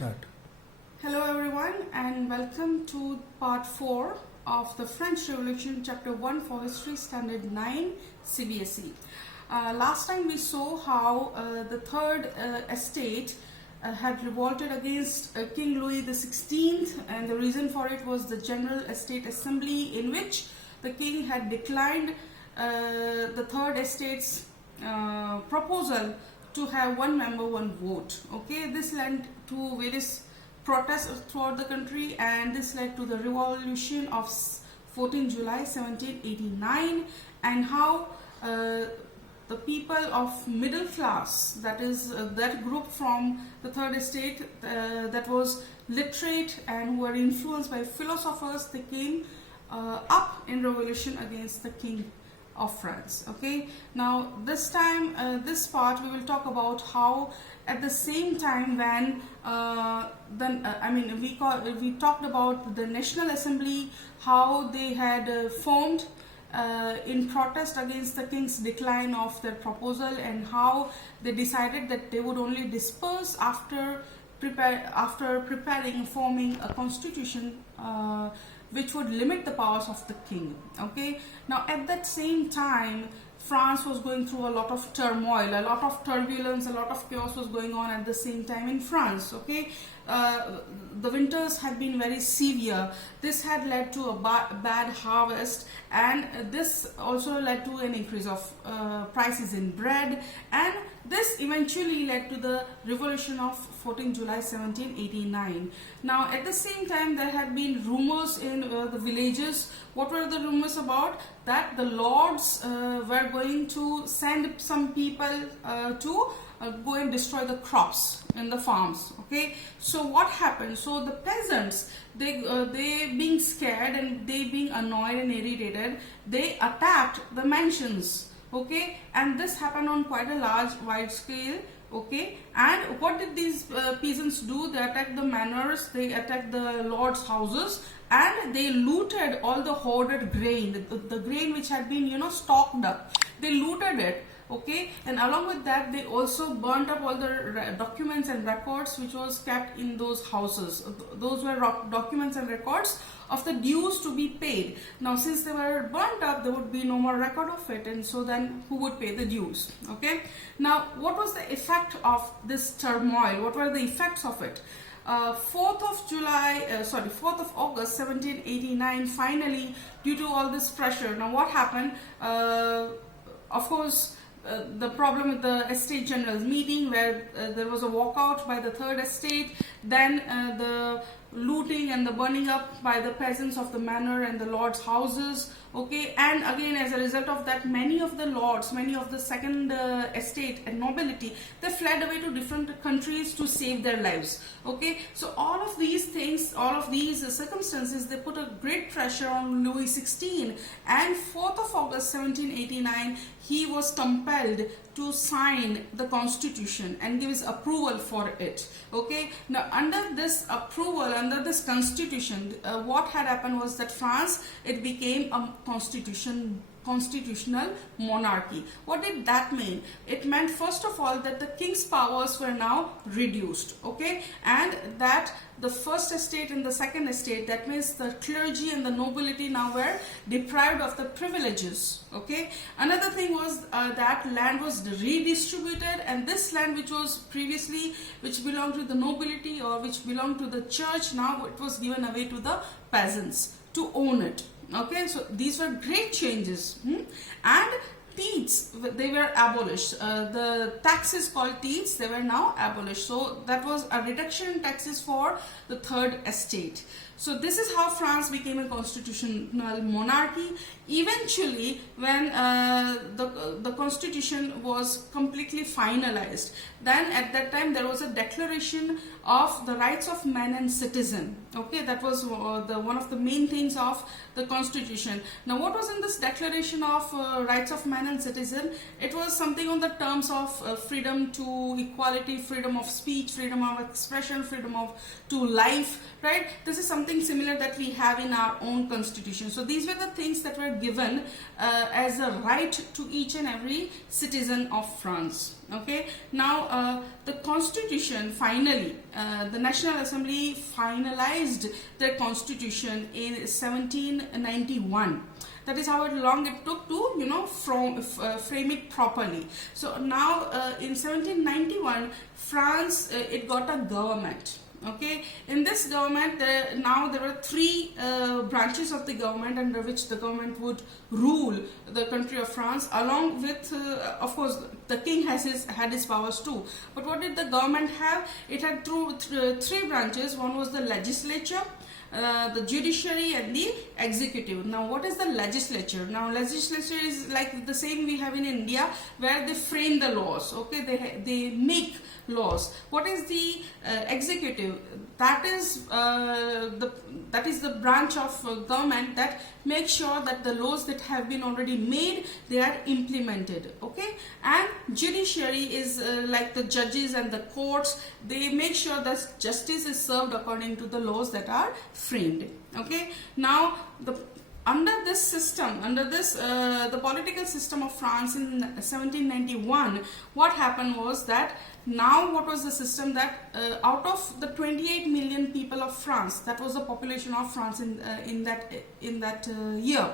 Start. Hello everyone and welcome to part 4 of the French Revolution chapter 1 for History Standard 9 CBSE. Last time we saw how the third estate had revolted against King Louis XVI, and the reason for it was the General Estate Assembly, in which the king had declined the third estate's proposal to have one member, one vote. Okay, this led to various protests throughout the country, and this led to the revolution of 14 July 1789, and how the people of middle class, that is that group from the third estate that was literate and who were influenced by philosophers, they came up in revolution against the king of France. Okay, now this time, this part we will talk about how at the same time when we talked about the National Assembly, how they had formed in protest against the king's decline of their proposal, and how they decided that they would only disperse after forming a constitution which would limit the powers of the king. Okay, now at that same time, France was going through a lot of turmoil, a lot of turbulence, a lot of chaos was going on at the same time in France. Okay, the winters had been very severe. This had led to a bad harvest, and this also led to an increase of prices in bread, and this eventually led to the revolution of 14 July 1789. Now at the same time, there had been rumors in the villages. What were the rumors about? That the lords were going to send some people to go and destroy the crops in the farms. Okay, so what happened? So the peasants, they being scared and they being annoyed and irritated, they attacked the mansions. Okay, and this happened on quite a wide scale. Okay, and what did these peasants do? They attacked the manors, they attacked the lords' houses, and they looted all the hoarded grain, the grain which had been stocked up. They looted it. Okay, and along with that, they also burnt up all the documents and records which was kept in those houses. Those were documents and records of the dues to be paid. Now since they were burnt up, there would be no more record of it, and so then who would pay the dues? Okay, now what was the effect of this turmoil? What were the effects of it? 4th of August 1789, finally, due to all this pressure, now what happened? Of course, the problem with the estate generals meeting, where there was a walkout by the third estate, then the looting and the burning up by the peasants of the manor and the lords' houses. Okay, and again, as a result of that, many of the lords, many of the second estate and nobility, they fled away to different countries to save their lives. Okay, so all of these things, all of these circumstances, they put a great pressure on Louis XVI, and 4th of August 1789, he was compelled to sign the constitution and give his approval for it. Okay, now under this approval, under this constitution, what had happened was that France, it became a constitutional monarchy. What did that mean? It meant, first of all, that the king's powers were now reduced. Okay, and that the first estate and the second estate, that means the clergy and the nobility, now were deprived of the privileges. Okay, another thing was that land was redistributed, and this land which was previously, which belonged to the nobility or which belonged to the church, now it was given away to the peasants to own it. Okay, so these were great changes. And teats, they were abolished. The taxes called teats, they were now abolished. So that was a reduction in taxes for the third estate. So this is how France became a constitutional monarchy. Eventually, when the constitution was completely finalized, then at that time there was a declaration of the rights of man and citizen. Okay, that was one of the main things of the constitution. Now what was in this declaration of rights of man and citizen? It was something on the terms of freedom to equality, freedom of speech, freedom of expression, freedom to life, right? This is something similar that we have in our own constitution. So these were the things that were given as a right to each and every citizen of France. Okay, now the constitution finally, the National Assembly finalized their constitution in 1791. That is how long it took to frame it properly. So now in 1791, France it got a government. Okay, in this government now there were three branches of the government under which the government would rule the country of France, along with of course the king had his powers too. But what did the government have? It had three branches. One was the legislature, the judiciary, and the executive. Now what is the legislature? Now legislature is like the same we have in India, where they frame the laws. Okay, they make laws. What is the executive? That is the branch of government that makes sure that the laws that have been already made, they are implemented. Okay, and judiciary is like the judges and the courts. They make sure that justice is served according to the laws that are framed. Okay, now under this system, the political system of France in 1791, what happened was that now what was the system that out of the 28 million people of France, that was the population of France in that year.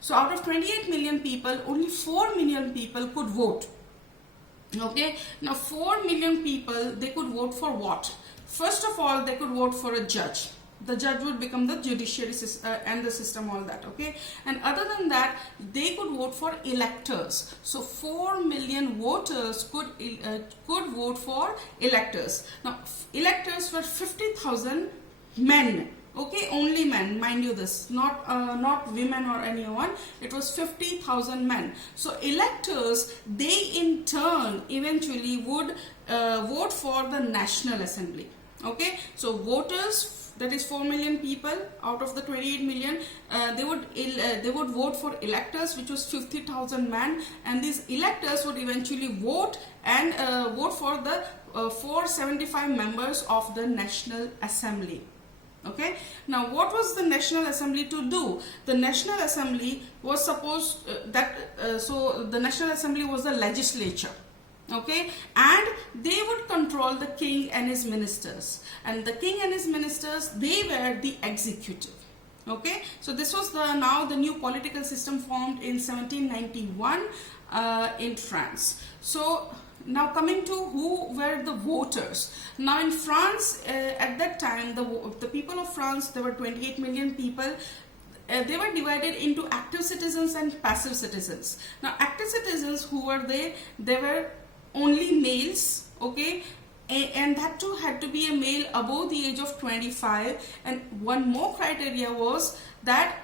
So out of 28 million people, only 4 million people could vote. Okay, now 4 million people, they could vote for what? First of all, they could vote for a judge. The judge would become the judiciary and the system, all that. Okay, and other than that, they could vote for electors. So 4 million voters could vote for electors. Now electors were 50,000 men. Okay, only men, mind you this, not women or anyone. It was 50,000 men. So electors, they in turn eventually would vote for the National Assembly. Okay, so voters, that is 4 million people out of the 28 million, they would vote for electors, which was 50,000 men, and these electors would eventually vote and vote for the 475 members of the National Assembly. Okay, now what was the National Assembly to do? The National Assembly was supposed so the National Assembly was the legislature. Okay, and they would control the king and his ministers, and the king and his ministers, they were the executive. Okay, so this was now the new political system formed in 1791 in France. So now coming to who were the voters. Now in France at that time, the people of France, there were 28 million people. They were divided into active citizens and passive citizens. Now active citizens, who were they? They were only males. Okay, and that too had to be a male above the age of 25. And one more criteria was that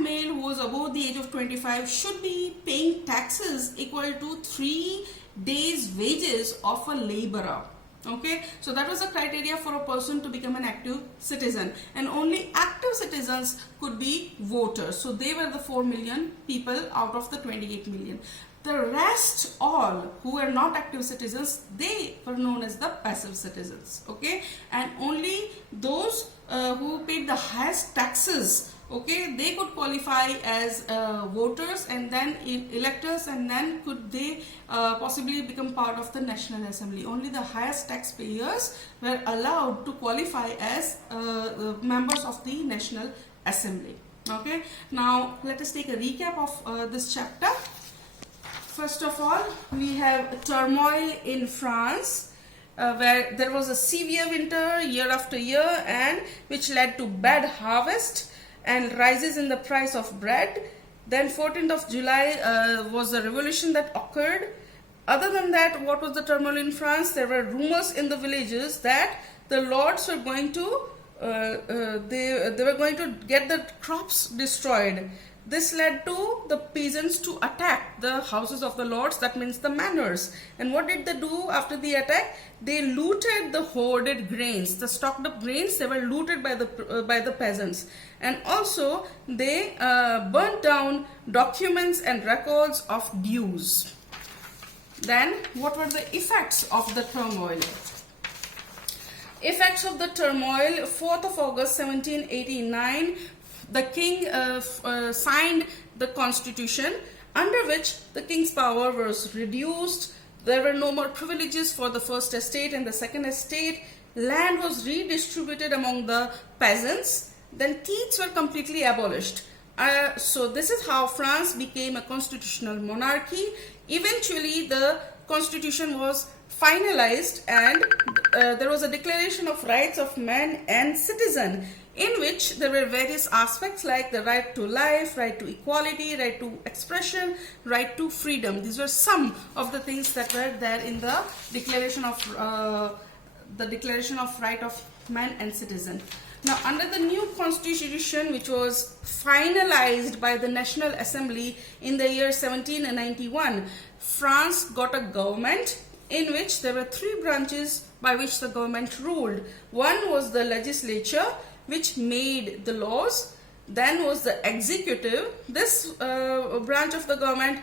male who was above the age of 25 should be paying taxes equal to 3 days wages of a laborer. Okay, so that was a criteria for a person to become an active citizen, and only active citizens could be voters. So they were the 4 million people out of the 28 million. The rest, all who were not active citizens, they were known as the passive citizens. Okay, and only those who paid the highest taxes, okay, they could qualify as voters and then electors, and then could they possibly become part of the National Assembly. Only the highest taxpayers were allowed to qualify as members of the National Assembly. Okay, now let us take a recap of this chapter. First of all, we have turmoil in France, where there was a severe winter year after year, and which led to bad harvest and rises in the price of bread. Then 14th of July was the revolution that occurred. Other than that, what was the turmoil in France? There were rumors in the villages that the lords were going to they were going to get the crops destroyed. This led to the peasants to attack the houses of the lords, that means the manors. And what did they do after the attack? They looted the hoarded grains, the stocked up grains. They were looted by the peasants, and also they burnt down documents and records of dues. Then what were the effects of the turmoil? Effects of the turmoil: 4th of August 1789. The king signed the constitution, under which the king's power was reduced. There were no more privileges for the first estate and the second estate. Land was redistributed among the peasants. Then teats were completely abolished. So this is how France became a constitutional monarchy. Eventually, the constitution was finalized, and there was a declaration of rights of man and citizen, in which there were various aspects like the right to life, right to equality, right to expression, right to freedom. These were some of the things that were there in the Declaration of Right of Man and Citizen. Now, under the new constitution, which was finalized by the National Assembly in the year 1791, France got a government in which there were three branches by which the government ruled. One was the legislature, which made the laws. Then was the executive. This branch of the government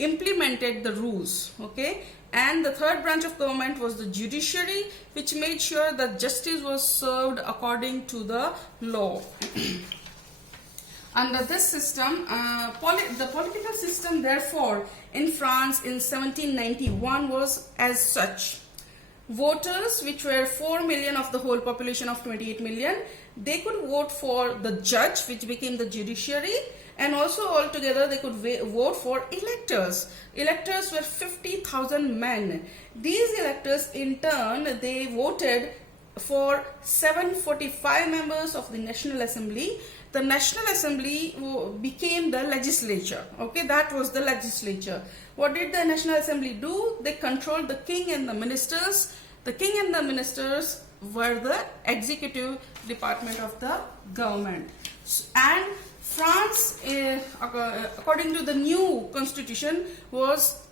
implemented the rules, okay? And the third branch of government was the judiciary, which made sure that justice was served according to the law. Under this system, the political system, therefore, in France in 1791 was as such. Voters, which were 4 million of the whole population of 28 million, they could vote for the judge, which became the judiciary, and also altogether they could vote for electors. Electors were 50,000 men. These electors, in turn, they voted for 745 members of the National Assembly. The National Assembly became the legislature. Okay, that was the legislature. What did the National Assembly do? They controlled the king and the ministers. The king and the ministers were the executive department of the government. And France, according to the new constitution, was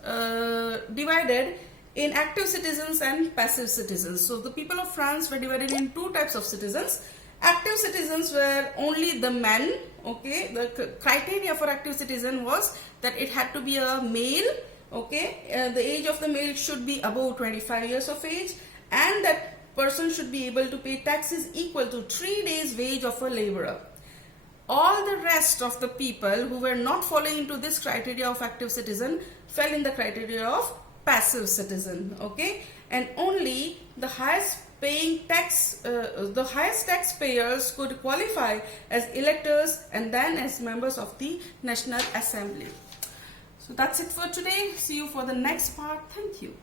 divided in active citizens and passive citizens. So the people of France were divided in two types of citizens. Active citizens were only the men. Okay, the criteria for active citizen was that it had to be a male. Okay, the age of the male should be above 25 years of age, and that person should be able to pay taxes equal to 3 days' wage of a laborer. All the rest of the people who were not falling into this criteria of active citizen fell in the criteria of passive citizen. Okay, and only the highest taxpayers could qualify as electors and then as members of the National Assembly. So that's it for today. See you for the next part. Thank you.